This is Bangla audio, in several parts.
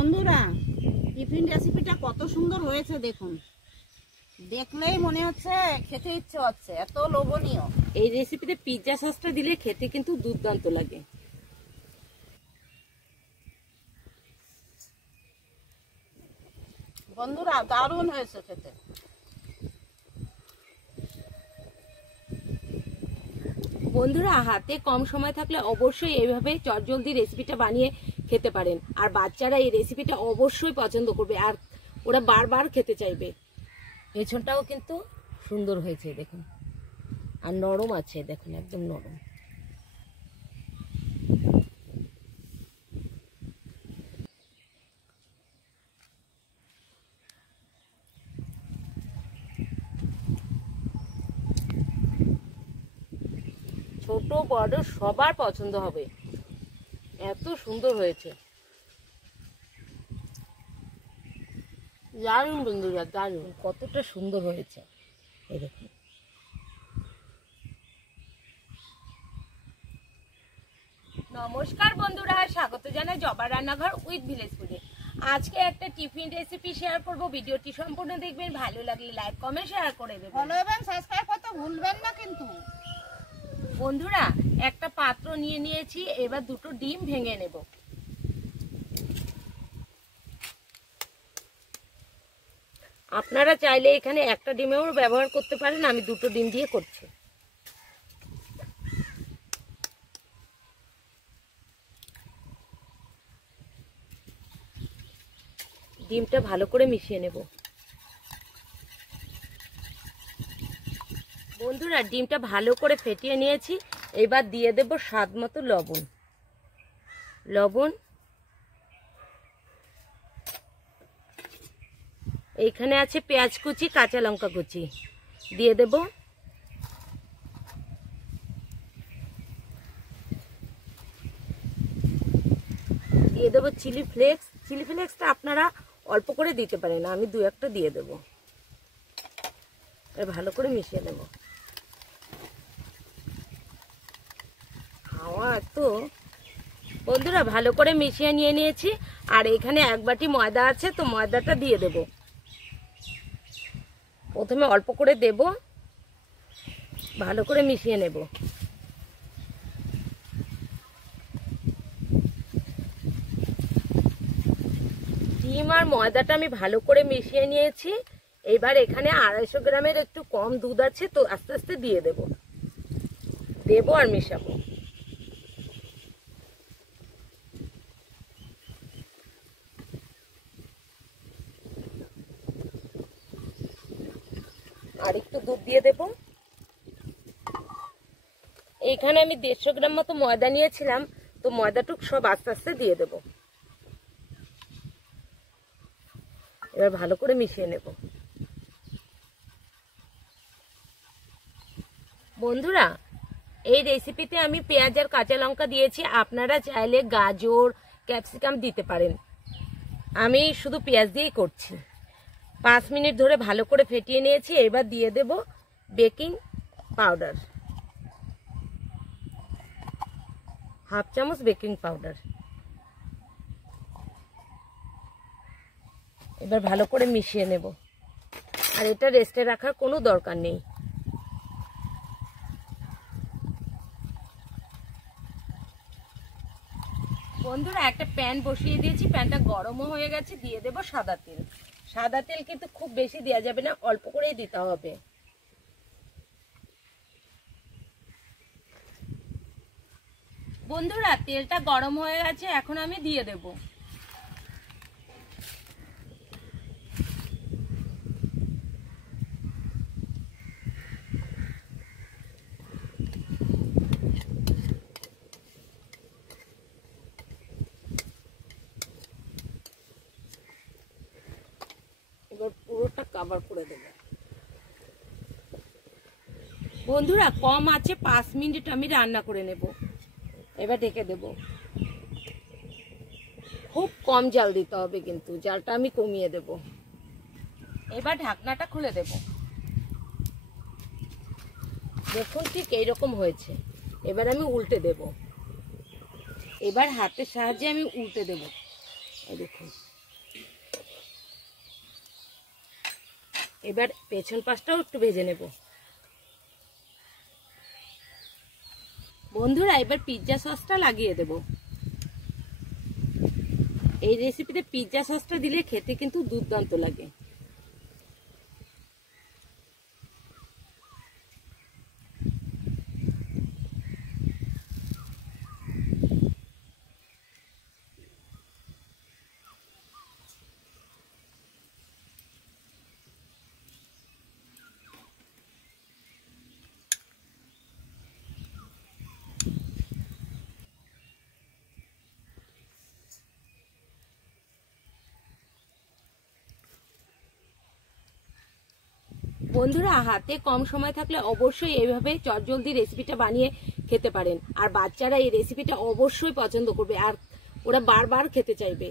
বন্ধুরা, টিফিন রেসিপিটা কত সুন্দর হয়েছে দেখুন। দেখলেই মনে হচ্ছে খেতে ইচ্ছে হচ্ছে, এত লোভনীয়। এই রেসিপিতে পিৎজা সসটা দিলে খেতে কিন্তু দুর্দান্ত লাগে। বন্ধুরা, দারুণ হয়েছে খেতে। বন্ধুরা, হাতে কম সময় থাকলে অবশ্যই এইভাবে চটজলদি রেসিপিটা বানিয়ে খেতে পারেন। আর বাচ্চারা এই রেসিপিটা অবশ্যই পছন্দ করবে, আর ওরা বারবার খেতে চাইবে। পেছনটাও কিন্তু সুন্দর হয়েছে দেখুন, আর নরম আছে দেখুন, একদম নরম। ছোট বড় সবার পছন্দ হবে, এত সুন্দর হয়েছে। দারুণ বন্ধুরা, দারুণ, কতটা সুন্দর হয়েছে এই দেখুন। নমস্কার বন্ধুরা, স্বাগত জানাই জবা রান্নাঘর উইথ ভিলেজ ফুডে। আজকে একটা টিফিন রেসিপি শেয়ার করব। ভিডিওটি সম্পূর্ণ দেখবেন, ভালো লাগলে লাইক কমেন্ট শেয়ার করে দেবেন। ফলো এবং সাবস্ক্রাইব করতে ভুলবেন না কিন্তু। বন্ধুরা, একটা পাত্র নিয়ে নিয়েছি, এবার দুটো ডিম ভেঙে নেব। আপনারা চাইলে এখানে একটা ডিমেও ব্যবহার করতে পারেন, আমি দুটো ডিম দিয়ে করছি। ডিমটা ভালো করে মিশিয়ে নেব। বন্ধুরা, ডিমটা ভালো করে ফেটিয়ে নিয়েছি, এবার দিয়ে দেব স্বাদ মতো লবণ। এইখানে আছে পেঁয়াজ কুচি, কাঁচা লঙ্কা কুচি দিয়ে দেব। দিয়ে দেবো চিলি ফ্লেক্স। চিলি ফ্লেক্সটা আপনারা অল্প করে দিতে পারেন, আমি দু একটা দিয়ে দেবো। ভালো করে মিশিয়ে নেব। হাওয়া তো বন্ধুরা, ভালো করে মিশিয়ে নিয়ে নিয়েছি। আর এখানে এক বাটি ময়দা আছে, তো ময়দাটা দিয়ে দেব। প্রথমে অল্প করে দেব, ভালো করে মিশিয়ে নেব। ডিম আর ময়দাটা আমি ভালো করে মিশিয়ে নিয়েছি। এবার এখানে 250 গ্রামের একটু কম দুধ আছে, তো আস্তে আস্তে দিয়ে দেব আর মেশাবো। আর একটু দুধ দিয়ে দেব। এইখানে আমি 150 গ্রাম মতো ময়দা নিয়েছিলাম, তো ময়দাটুক সব আস্তে আস্তে দিয়ে দেব। এবার ভালো করে মিশিয়ে নেব। বন্ধুরা, এই রেসিপিতে আমি পেঁয়াজ আর কাঁচা লঙ্কা দিয়েছি, আপনারা চাইলে গাজর ক্যাপসিকাম দিতে পারেন। আমি শুধু পেঁয়াজ দিয়েই করছি। 5 মিনিট ধরে ভালো করে ফেটিয়ে নিয়েছি। এবার দিয়ে দেব বেকিং পাউডার, হাফ চামচ বেকিং পাউডার। এবার ভালো করে মিশিয়ে নেব। আর এটা রেস্টে রাখার কোনো দরকার নেই। বন্ধুরা, একটা প্যান বসিয়ে দিয়েছি, প্যানটা গরমও হয়ে গেছে। দিয়ে দেব সাদা তেল। সাদা তেল কিন্তু খুব বেশি দেওয়া যাবে না, অল্প করেই দিতে হবে। বন্ধুরা, তেলটা গরম হয়ে গেছে, এখন আমি দিয়ে দেব। এবার পুরোটা কভার করে দেব। বন্ধুরা, কম আছে 5 মিনিট আমি রান্না করে নেব। এবার ঢেকে দেব। খুব কম জাল দিতে হবে, কিন্তু জালটা আমি কমিয়ে দেব। এবার ঢাকনাটা খুলে দেব। দেখুন ঠিক এইরকম হয়েছে। এবার আমি উল্টে দেব। এবার হাতের সাহায্যে আমি উল্টে দেব। এই দেখুন এবার পেছন পাশটাও একটু ভেজে নেব। বন্ধুরা এবার পিৎজা সসটা লাগিয়ে দেব। এই রেসিপিতে পিৎজা সসটা দিলে খেতে কিন্তু দুর্দান্ত লাগে। বন্ধুরা হাতে কম সময় থাকলে অবশ্যই এইভাবে চটজলদি রেসিপিটা বানিয়ে খেতে পারেন, আর বাচ্চারা এই রেসিপিটা অবশ্যই পছন্দ করবে আর ওরা বারবার খেতে চাইবে।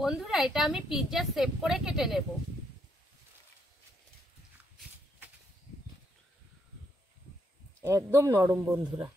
বন্ধুরা এটা আমি পিৎজা শেপ করে কেটে নেব। একদম নরম বন্ধুরা।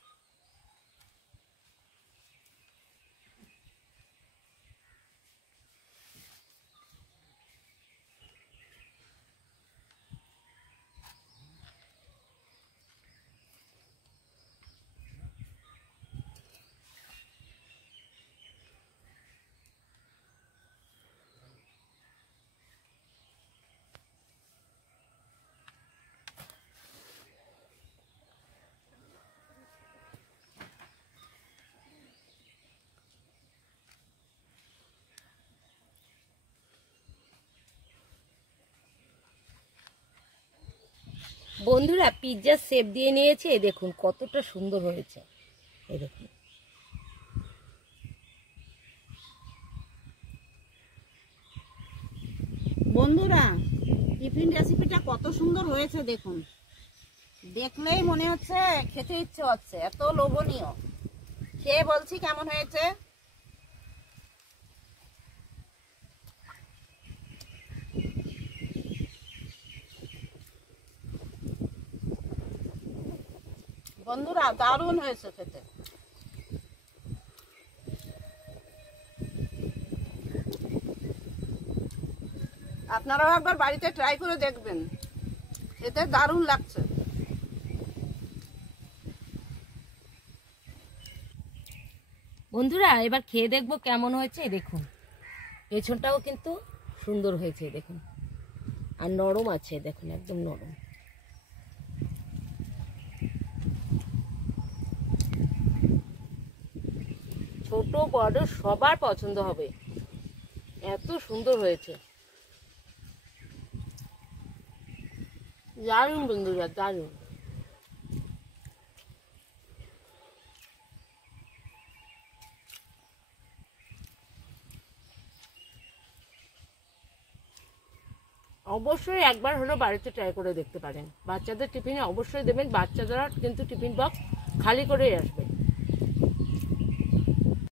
বন্ধুরা পিৎজা শেপ দিয়ে নিয়েছে, দেখুন কতটা সুন্দর হয়েছে। এই দেখুন বন্ধুরা টিফিন রেসিপিটা কত সুন্দর হয়েছে দেখুন, দেখলেই মনে হচ্ছে খেতে ইচ্ছে হচ্ছে, এত লোভনীয়। খেয়ে বলছি কেমন হয়েছে। বন্ধুরা দারুণ হয়েছে খেতে। আপনারাও একবার বাড়িতে ট্রাই করে দেখবেন, খেতে দারুণ লাগছে। বন্ধুরা এবার খেয়ে দেখবো কেমন হয়েছে। দেখুন পেছনটাও কিন্তু সুন্দর হয়েছে দেখুন, আর নরম আছে দেখুন, একদম নরম। ছোট বড় সবার পছন্দ হবে, এত সুন্দর হয়েছে। দারুণ বন্ধুরা দারুণ। অবশ্যই একবার হলো বাড়িতে ট্রাই করে দেখতে পারেন। বাচ্চাদের টিফিনে অবশ্যই দেবেন, বাচ্চারা কিন্তু টিফিন বক্স খালি করেই আসবে।